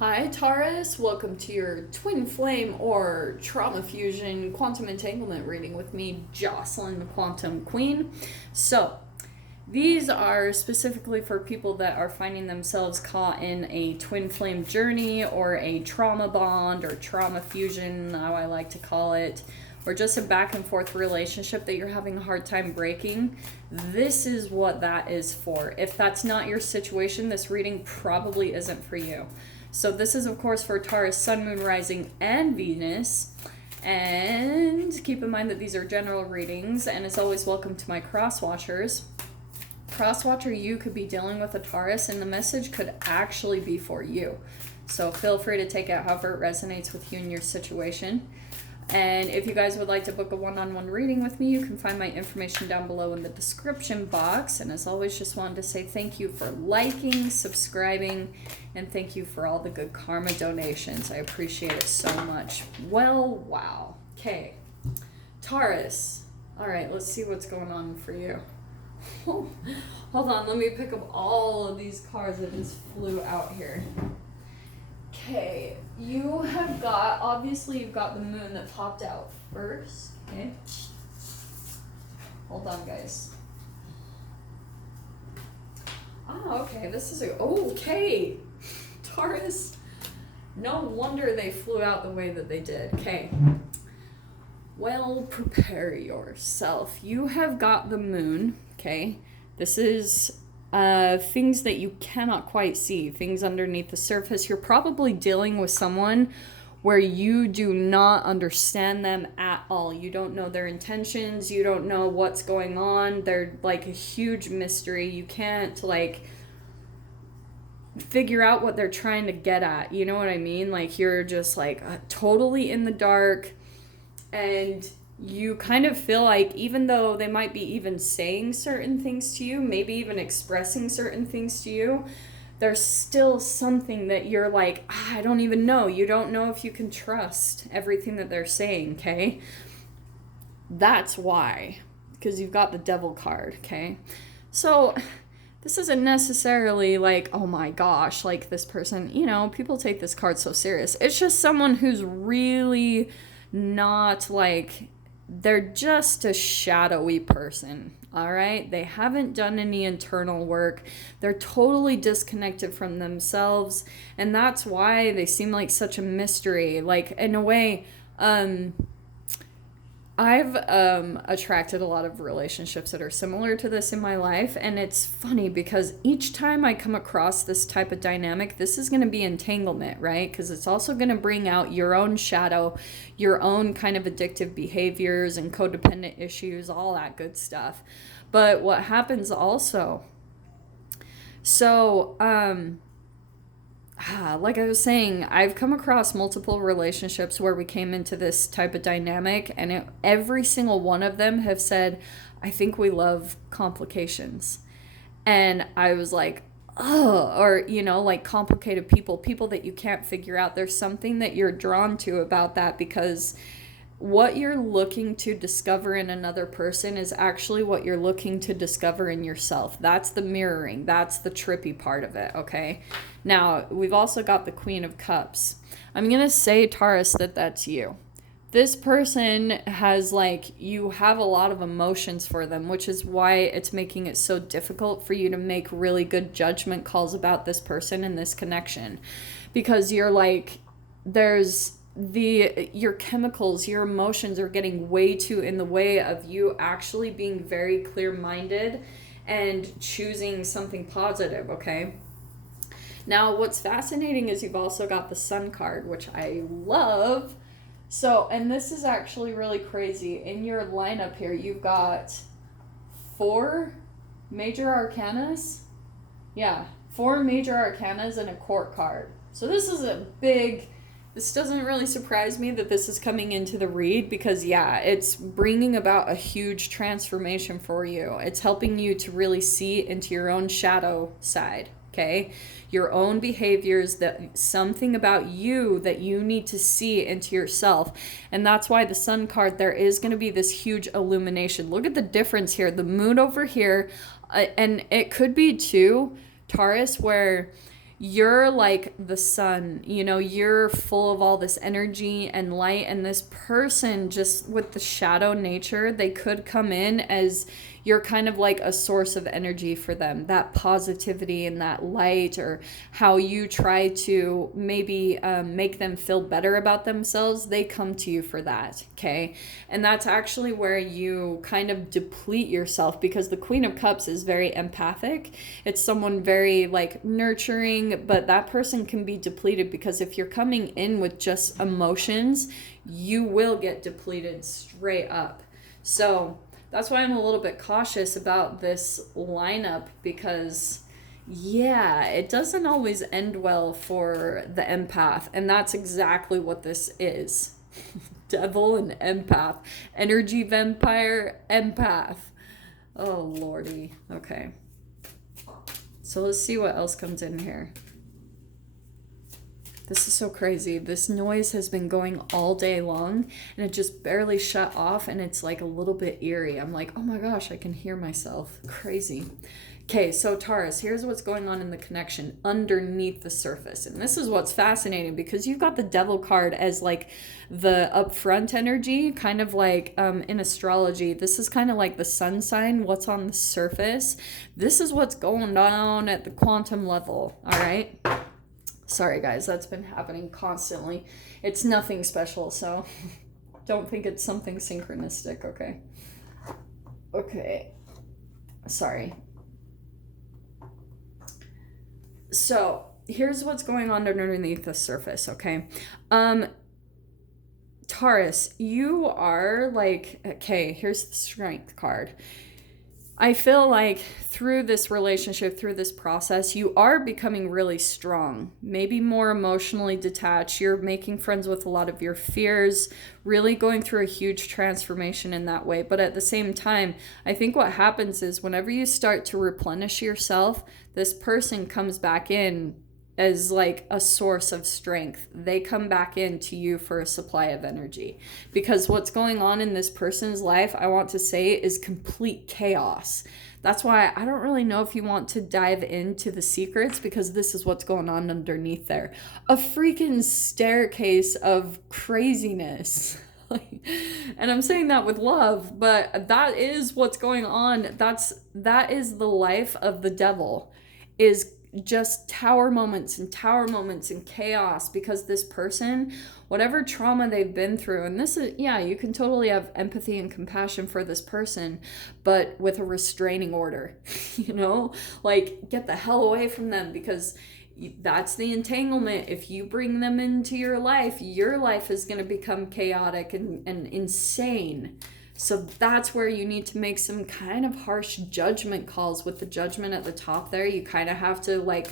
Hi Taurus, welcome to your Twin Flame or Trauma Fusion Quantum Entanglement reading with me, Jocelyn the Quantum Queen. So, these are specifically for people that are finding themselves caught in a twin flame journey or a trauma bond or trauma fusion, how I like to call it, or just a back and forth relationship that you're having a hard time breaking. This is what that is for. If that's not your situation, this reading probably isn't for you. So this is, of course, for Taurus, Sun, Moon, Rising, and Venus. And keep in mind that these are general readings. And as always, welcome to my cross-watchers. Cross-watcher, you could be dealing with a Taurus, and the message could actually be for you. So feel free to take it however it resonates with you and your situation. And if you guys would like to book a one-on-one reading with me, you can find my information down below in the description box. And as always, just wanted to say thank you for liking, subscribing, and thank you for all the good karma donations. I appreciate it so much. Well, wow. Okay. Taurus. All right, let's see what's going on for you. Hold on, let me pick up all of these cards that just flew out here. Okay, you have got, obviously you've got the moon that popped out first, okay? Hold on, guys. Oh, okay, this is okay. Taurus, no wonder they flew out the way that they did. Okay, well, prepare yourself. You have got the moon, okay? This is things that you cannot quite see, things underneath the surface. You're probably dealing with someone where you do not understand them at all. You don't know their intentions. You don't know what's going on. They're like a huge mystery. You can't like figure out what they're trying to get at. You know what I mean? Like you're just like totally in the dark, and you kind of feel like even though they might be even saying certain things to you, maybe even expressing certain things to you, there's still something that you're like, I don't even know. You don't know if you can trust everything that they're saying, okay? That's why, because you've got the Devil card, okay? So this isn't necessarily like, oh my gosh, like this person, you know, people take this card so serious. It's just someone who's really not like, they're just a shadowy person, all right? They haven't done any internal work. They're totally disconnected from themselves, and that's why they seem like such a mystery. Like, in a way, I've attracted a lot of relationships that are similar to this in my life, and it's funny because each time I come across this type of dynamic, this is going to be entanglement, right? Because it's also going to bring out your own shadow, your own kind of addictive behaviors and codependent issues, all that good stuff. But what happens also, so like I was saying, I've come across multiple relationships where we came into this type of dynamic, and every single one of them have said, I think we love complications. And I was like, oh, or, you know, like complicated people that you can't figure out. There's something that you're drawn to about that, because what you're looking to discover in another person is actually what you're looking to discover in yourself. That's the mirroring. That's the trippy part of it, okay? Now, we've also got the Queen of Cups. I'm going to say, Taurus, that that's you. This person has, like, you have a lot of emotions for them, which is why it's making it so difficult for you to make really good judgment calls about this person and this connection. Because you're like, there's your chemicals, your emotions are getting way too in the way of you actually being very clear-minded and choosing something positive, okay? Now, what's fascinating is you've also got the Sun card, which I love. So, and this is actually really crazy. In your lineup here, you've got 4 major arcanas. Yeah, 4 major arcanas and a court card. So this is a big... This doesn't really surprise me that this is coming into the read, because, yeah, it's bringing about a huge transformation for you. It's helping you to really see into your own shadow side, okay? Your own behaviors, that something about you that you need to see into yourself. And that's why the Sun card, there is going to be this huge illumination. Look at the difference here. The moon over here, and it could be, too, Taurus, where you're like the sun, you know, you're full of all this energy and light, and this person, just with the shadow nature, they could come in as you're kind of like a source of energy for them, that positivity and that light, or how you try to maybe make them feel better about themselves. They come to you for that, okay? And that's actually where you kind of deplete yourself, because the Queen of Cups is very empathic. It's someone very like nurturing, but that person can be depleted, because if you're coming in with just emotions, you will get depleted straight up. So that's why I'm a little bit cautious about this lineup, because yeah, it doesn't always end well for the empath. And that's exactly what this is. Devil and empath. Energy vampire, empath. Oh, lordy. Okay. So let's see what else comes in here. This is so crazy. This noise has been going all day long, and it just barely shut off, and it's like a little bit eerie. I'm like, oh my gosh, I can hear myself. Crazy. Okay, so Taurus, here's what's going on in the connection underneath the surface. And this is what's fascinating, because you've got the Devil card as like the upfront energy, kind of like in astrology. This is kind of like the sun sign, what's on the surface. This is what's going on at the quantum level, all right? Sorry, guys, that's been happening constantly. It's nothing special, so don't think it's something synchronistic, okay? Okay. Sorry. So, here's what's going on underneath the surface, okay? Taurus, you are like, okay, here's the Strength card. I feel like through this relationship, through this process, you are becoming really strong, maybe more emotionally detached. You're making friends with a lot of your fears, really going through a huge transformation in that way. But at the same time, I think what happens is whenever you start to replenish yourself, this person comes back in as like a source of strength. They come back into you for a supply of energy, because what's going on in this person's life, I want to say, is complete chaos. That's why I don't really know if you want to dive into the secrets, because this is what's going on underneath there. A freaking staircase of craziness. And I'm saying that with love, but that is what's going on. That is the life of the devil, is just tower moments and chaos, because this person, whatever trauma they've been through, and this is, yeah, you can totally have empathy and compassion for this person, but with a restraining order, you know, like get the hell away from them, because that's the entanglement. If you bring them into your life is going to become chaotic and insane. So that's where you need to make some kind of harsh judgment calls. With the Judgment at the top there, you kind of have to like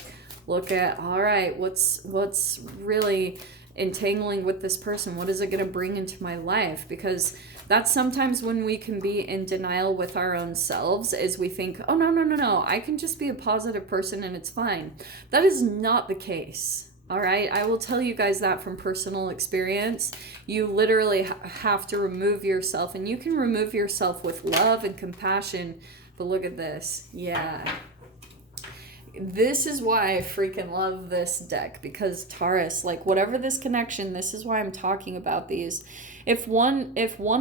look at, all right, what's really entangling with this person? What is it going to bring into my life? Because that's sometimes when we can be in denial with our own selves, is we think, oh, no, I can just be a positive person and it's fine. That is not the case. All right, I will tell you guys that from personal experience. You literally have to remove yourself, and you can remove yourself with love and compassion. But look at this. Yeah. This is why I freaking love this deck, because Taurus, like whatever this connection, this is why I'm talking about these. If one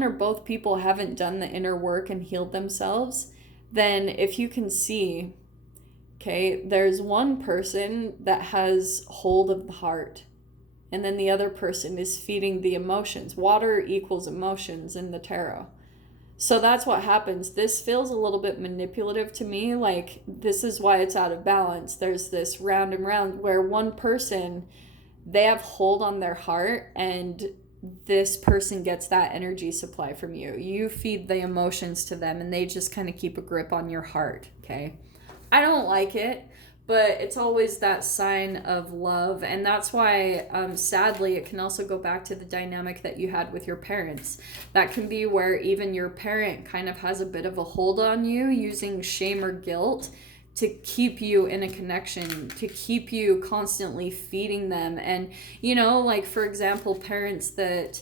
or both people haven't done the inner work and healed themselves, then if you can see, okay, there's one person that has hold of the heart, and then the other person is feeding the emotions. Water equals emotions in the tarot. So that's what happens. This feels a little bit manipulative to me. Like, this is why it's out of balance. There's this round and round where one person, they have hold on their heart, and this person gets that energy supply from you. You feed the emotions to them, and they just kind of keep a grip on your heart, okay? I don't like it, but it's always that sign of love. And that's why, sadly, it can also go back to the dynamic that you had with your parents. That can be where even your parent kind of has a bit of a hold on you, using shame or guilt to keep you in a connection, to keep you constantly feeding them. And, you know, like, for example, parents that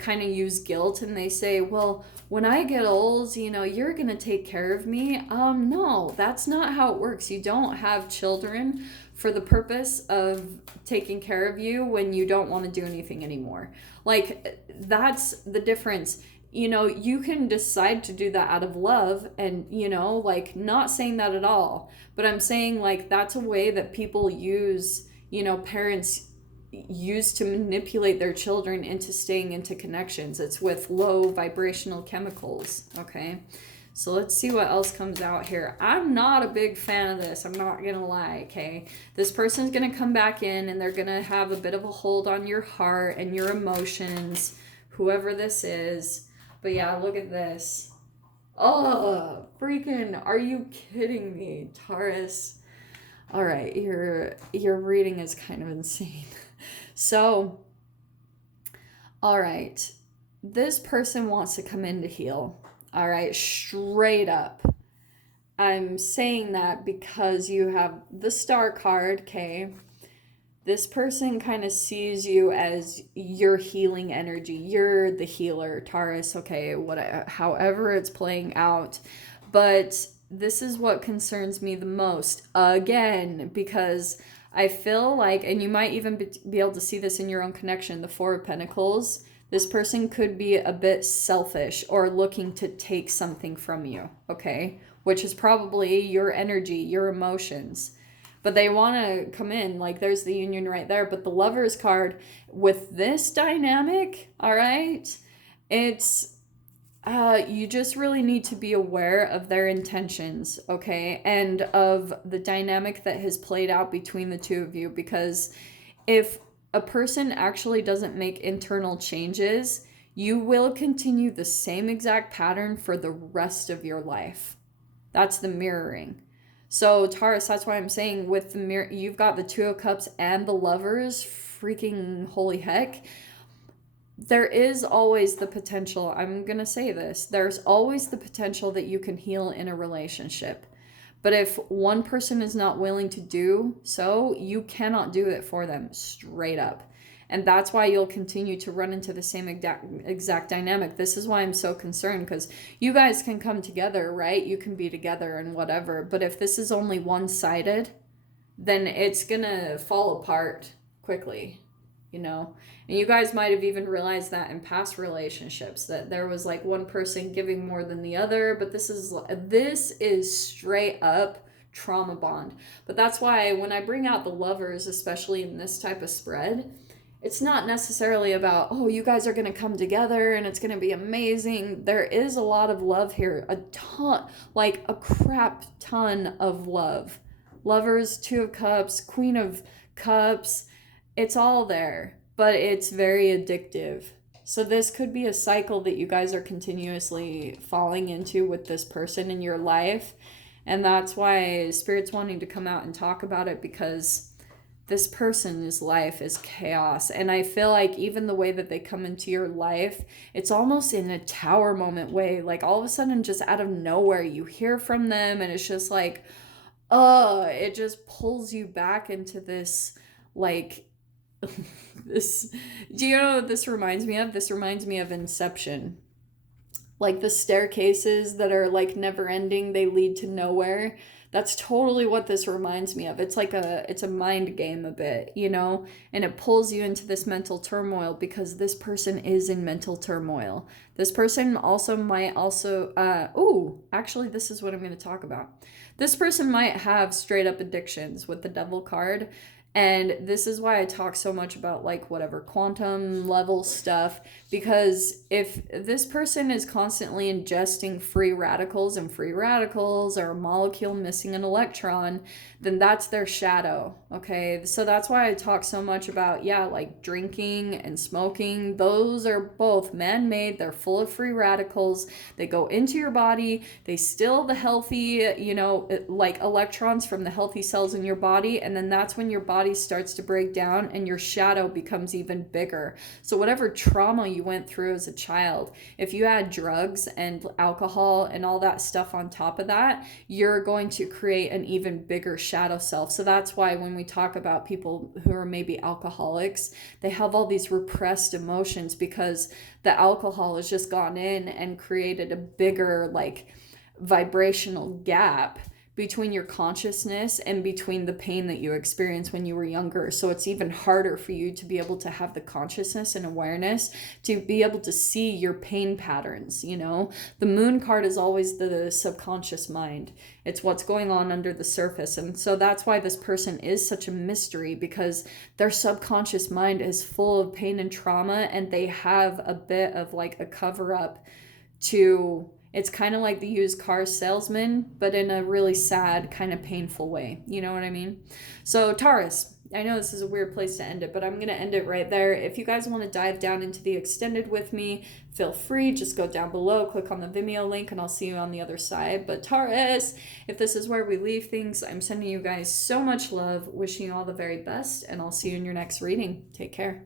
kind of use guilt, and they say, well, when I get old, you know, you're going to take care of me. No, that's not how it works. You don't have children for the purpose of taking care of you when you don't want to do anything anymore. Like, that's the difference. You know, you can decide to do that out of love, and, you know, like, not saying that at all, but I'm saying, like, that's a way that people use, you know, parents use to manipulate their children into staying into connections. It's with low vibrational chemicals, okay? So let's see what else comes out here. I'm not a big fan of this. I'm not going to lie, okay? This person's going to come back in and they're going to have a bit of a hold on your heart and your emotions, whoever this is. But yeah, look at this. Oh, freaking, are you kidding me, Taurus? All right, your reading is kind of insane. So, all right, this person wants to come in to heal. All right, straight up. I'm saying that because you have the Star card, okay? This person kind of sees you as your healing energy. You're the healer, Taurus, okay? However it's playing out. But this is what concerns me the most. Again, because I feel like, and you might even be able to see this in your own connection, the Four of Pentacles. This person could be a bit selfish or looking to take something from you, okay? Which is probably your energy, your emotions. But they want to come in, like there's the union right there. But the Lovers card, with this dynamic, all right, it's, you just really need to be aware of their intentions, okay? And of the dynamic that has played out between the two of you. Because if a person actually doesn't make internal changes, you will continue the same exact pattern for the rest of your life. That's the mirroring. So Taurus, that's why I'm saying with the mirror, you've got the Two of Cups and the Lovers, freaking holy heck. There is always the potential, I'm going to say this, there's always the potential that you can heal in a relationship. But if one person is not willing to do so, you cannot do it for them, straight up. And that's why you'll continue to run into the same exact dynamic. This is why I'm so concerned, because you guys can come together, right? You can be together and whatever. But if this is only one-sided, then it's going to fall apart quickly, you know? And you guys might have even realized that in past relationships, that there was like one person giving more than the other. But this is straight up trauma bond. But that's why when I bring out the Lovers, especially in this type of spread, it's not necessarily about, oh, you guys are going to come together and it's going to be amazing. There is a lot of love here. A ton, like a crap ton of love. Lovers, Two of Cups, Queen of Cups. It's all there, but it's very addictive. So this could be a cycle that you guys are continuously falling into with this person in your life. And that's why Spirit's wanting to come out and talk about it, because this person's life is chaos. And I feel like even the way that they come into your life, it's almost in a Tower moment way. Like all of a sudden, just out of nowhere, you hear from them and it's just like, it just pulls you back into this, like, this, do you know what this reminds me of? This reminds me of Inception. Like the staircases that are like never ending, they lead to nowhere. That's totally what this reminds me of. It's like it's a mind game a bit, you know, and it pulls you into this mental turmoil because this person is in mental turmoil. This person might actually, this is what I'm going to talk about. This person might have straight up addictions with the Devil card. And this is why I talk so much about like whatever quantum level stuff, because if this person is constantly ingesting free radicals, and free radicals are a molecule missing an electron, then that's their shadow, okay? So that's why I talk so much about, like drinking and smoking. Those are both man-made. They're full of free radicals. They go into your body. They steal the healthy, like electrons from the healthy cells in your body, and then that's when your body starts to break down and your shadow becomes even bigger. So whatever trauma you went through as a child, if you add drugs and alcohol and all that stuff on top of that, you're going to create an even bigger shadow self. So that's why when we talk about people who are maybe alcoholics, they have all these repressed emotions because the alcohol has just gone in and created a bigger like vibrational gap between your consciousness and between the pain that you experienced when you were younger. So it's even harder for you to be able to have the consciousness and awareness to be able to see your pain patterns. You know, the moon card is always the subconscious mind. It's what's going on under the surface. And so that's why this person is such a mystery, because their subconscious mind is full of pain and trauma, and they have a bit of like a cover up to, it's kind of like the used car salesman, but in a really sad, kind of painful way. You know what I mean? So Taurus, I know this is a weird place to end it, but I'm going to end it right there. If you guys want to dive down into the extended with me, feel free. Just go down below, click on the Vimeo link, and I'll see you on the other side. But Taurus, if this is where we leave things, I'm sending you guys so much love, wishing you all the very best, and I'll see you in your next reading. Take care.